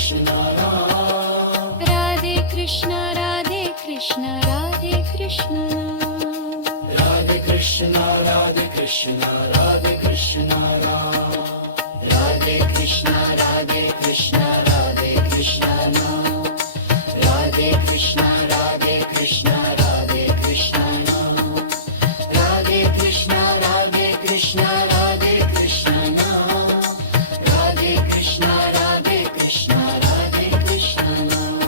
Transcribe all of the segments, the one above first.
Krishna Ram. Radhe Krishna, Radhe Krishna, Radhe Krishna. Radhe Krishna, Radhe Krishna, Radhe Krishna Ram. Radhe Krishna, Radhe Krishna, Radhe Krishna Ram. Radhe Krishna, Radhe Krishna, Radhe Krishna Ram. Radhe Krishna, Radhe Krishna, Radhe Krishna Ram. Radhe Krishna, Radhe Krishna, Radhe Krishna Ram.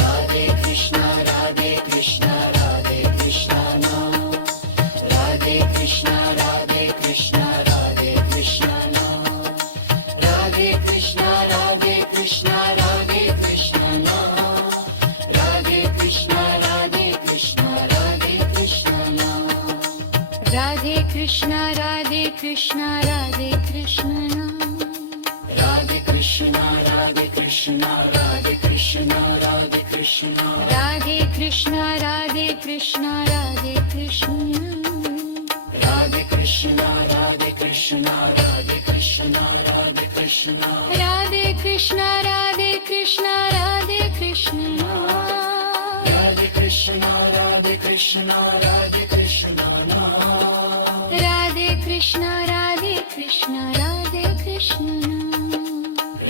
Radhe Krishna, Radhe Krishna, Radhe Krishna Ram. Radhe Krishna, Radhe Krishna, Radhe Krishna Ram. Radhe Krishna, Radhe Krishna, Radhe Krishna Ram. Radhe Krishna, Radhe Krishna, Radhe Krishna Ram. Radhe Krishna, Radhe Krishna, Radhe Krishna. Radhe Krishna, Radhe Krishna, Radhe Krishna, Radhe Krishna. Radhe Krishna, Radhe Krishna, Radhe Krishna. Radhe Krishna, Radhe Krishna, Radhe Krishna, Radhe Krishna. Radhe Krishna, Radhe Krishna, Radhe Krishna. Radhe Krishna, Radhe Krishna, Radhe Krishna Ram. Radhe Krishna, Radhe Krishna, Radhe Krishna.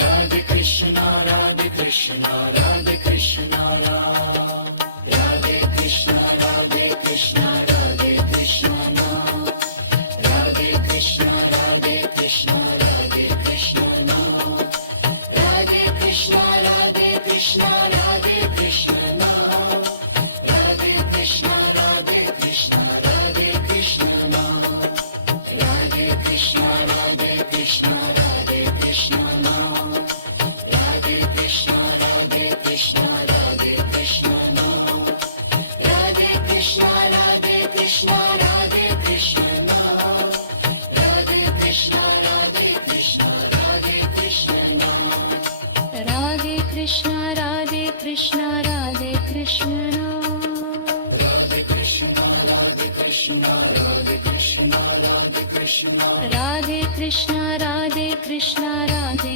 Radhe Krishna, Radhe Krishna, Radhe Krishna Ram. Radhe Krishna, Radhe Krishna, Radhe Krishna Ram. Radhe Krishna, Radhe Krishna, Radhe Krishna Ram. Radhe Krishna, Radhe Krishna, Radhe Krishna Ram. Radhe Krishna, Radhe Krishna, Radhe Krishna Ram. Radhe Krishna, Radhe Krishna, Radhe Krishna Ram. Radhe Krishna, Radhe Krishna, Radhe Krishna Ram. Radhe Krishna, Radhe Krishna, Radhe Krishna Ram. Radhe Krishna, Radhe Krishna, Radhe Krishna Ram. Radhe Krishna, Radhe Krishna, Radhe Krishna. Radhe Krishna, Radhe Krishna, Radhe Krishna, Radhe Krishna. Radhe Krishna, Radhe Krishna, Radhe